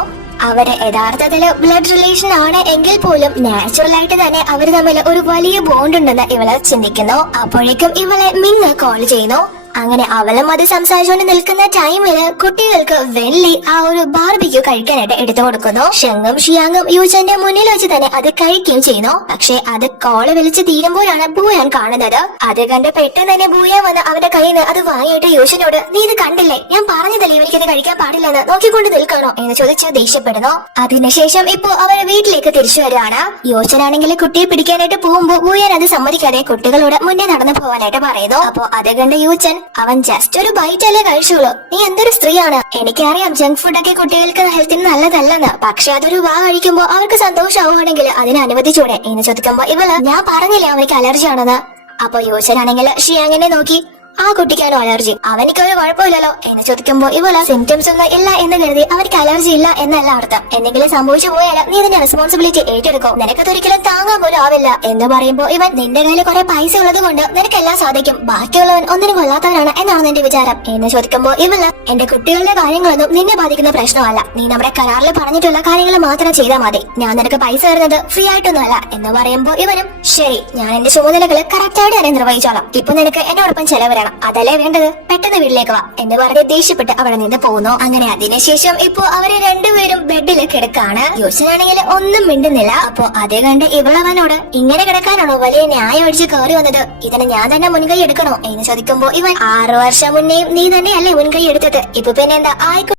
അവര് യഥാർത്ഥത്തില് ബ്ലഡ് റിലേഷൻ ആണ് എങ്കിൽ പോലും നാച്ചുറൽ ആയിട്ട് തന്നെ അവര് തമ്മിൽ ഒരു വലിയ ബോണ്ട് ഉണ്ടെന്ന് ഇവള് ചിന്തിക്കുന്നു. അപ്പോഴേക്കും ഇവളെ മിങ് കോൾ ചെയ്യുന്നു. അങ്ങനെ അവളും അത് സംസാരിച്ചുകൊണ്ട് നിൽക്കുന്ന ടൈമില് കുട്ടികൾക്ക് വെള്ളി ആ ഒരു ബാർബിക്യൂ കഴിക്കാനായിട്ട് എടുത്തു കൊടുക്കുന്നു. ഷെങ്ങും ഷിയാങ്ങും യൂച്ചന്റെ മുന്നിൽ വെച്ച് തന്നെ അത് കഴിക്കുകയും ചെയ്യുന്നു. പക്ഷെ അത് കോള് വിളിച്ച് തീരുമ്പോഴാണ് ബൂയാൻ കാണുന്നത്. അത് കണ്ട് പെട്ടെന്ന് തന്നെ ബൂയാൻ വന്ന് അവന്റെ കയ്യിൽ നിന്ന് അത് വാങ്ങിയിട്ട് യൂച്ചനോട് നീ ഇത് കണ്ടില്ലേ, ഞാൻ പറഞ്ഞതല്ലേ ഇവനിക്കത് കഴിക്കാൻ പാടില്ലെന്ന്, നോക്കിക്കൊണ്ട് നിൽക്കണോ എന്ന് ചോദിച്ച് ദേഷ്യപ്പെടുന്നു. അതിനുശേഷം ഇപ്പോ അവരെ വീട്ടിലേക്ക് തിരിച്ചു വരികയാണ്. യോച്ചനാണെങ്കിൽ കുട്ടിയെ പിടിക്കാനായിട്ട് പോകുമ്പോ ബൂയാൻ അത് സമ്മതിക്കാതെ കുട്ടികളോട് മുന്നേ നടന്നു പോകാനായിട്ട് പറയുന്നു. അപ്പൊ അത് കണ്ട് യൂച്ചൻ അവൻ ജസ്റ്റ് ഒരു ബൈറ്റ് അല്ലേ കഴിച്ചോളൂ, നീ എന്തൊരു സ്ത്രീയാണ്, എനിക്കറിയാം ജങ്ക് ഫുഡൊക്കെ കുട്ടികൾക്ക് ഹെൽത്തിന് നല്ലതല്ലെന്ന്, പക്ഷെ അതൊരു വാ കഴിക്കുമ്പോ അവർക്ക് സന്തോഷമാവുകയാണെങ്കിൽ അതിനെ അനുവദിച്ചൂടെ എന്ന് ചോദിക്കുമ്പോ ഇവള് ഞാൻ പറഞ്ഞില്ലേ അവർക്ക് അലർജി ആണെന്ന്. അപ്പൊ യൂച്ചനാണെങ്കിൽ ഷിയാങ്ങിനെ നോക്കി ആ കുട്ടിക്കാണോ അലർജി, അവനിക്കൊരു കുഴപ്പമില്ലല്ലോ എന്ന് ചോദിക്കുമ്പോ ഇവള് സിംറ്റംസ് ഒന്നും ഇല്ല എന്ന് കരുതി അവർക്ക് അലർജി ഇല്ല എന്നല്ല അർത്ഥം, എന്തെങ്കിലും സംഭവിച്ചു പോയാൽ നീ ഇതിന്റെ റെസ്പോൺസിബിലിറ്റി ഏറ്റെടുക്കും, നിനക്കതൊരിക്കലും താങ്ങാൻ പോലും ആവില്ല എന്ന് പറയുമ്പോ ഇവൻ നിന്റെ കയ്യിൽ കുറെ പൈസ ഉള്ളത് കൊണ്ട് നിനക്കെല്ലാം സാധിക്കും, ബാക്കിയുള്ളവൻ ഒന്നിനും കൊള്ളാത്തവനാണ് എന്നാണ് നിന്റെ വിചാരം എന്ന് ചോദിക്കുമ്പോ ഇവള് എന്റെ കുട്ടികളുടെ കാര്യങ്ങളൊന്നും നിന്നെ ബാധിക്കുന്ന പ്രശ്നമല്ല, നീ നമ്മുടെ കരാറിൽ പറഞ്ഞിട്ടുള്ള കാര്യങ്ങൾ മാത്രം ചെയ്താൽ മതി, ഞാൻ നിനക്ക് പൈസ തരുന്നത് ഫ്രീ ആയിട്ടൊന്നുമല്ല എന്ന് പറയുമ്പോ ഇവനും ശരി ഞാൻ എന്റെ ചുമതലകള് കറക്റ്റായിട്ട് തന്നെ നിർവഹിച്ചോളാം, ഇപ്പൊ നിനക്ക് എന്നോടൊപ്പം ചെലവരണം, അതല്ലേ വേണ്ടത്, പെട്ടെന്ന് വീട്ടിലേക്ക് വാ എന്ന് പറഞ്ഞ് ദേഷ്യപ്പെട്ട് അവിടെ നിന്ന് പോകുന്നു. അങ്ങനെ അതിനുശേഷം ഇപ്പൊ അവര് രണ്ടുപേരും ബെഡിൽ കിടക്കാണ്. യോശനാണെങ്കിൽ ഒന്നും മിണ്ടുന്നില്ല. അപ്പൊ അതേ കണ്ട് ഇവളവനോട് ഇങ്ങനെ കിടക്കാനാണോ വലിയ ന്യായം അടിച്ച് കയറി വന്നത്, ഇതിന് ഞാൻ തന്നെ മുൻകൈ എടുക്കണോ എന്ന് ചോദിക്കുമ്പോ ഇവൻ 6 വർഷം മുന്നേയും നീ തന്നെയല്ലേ മുൻകൈ എടുത്തത്, ഇപ്പൊ പിന്നെ എന്താ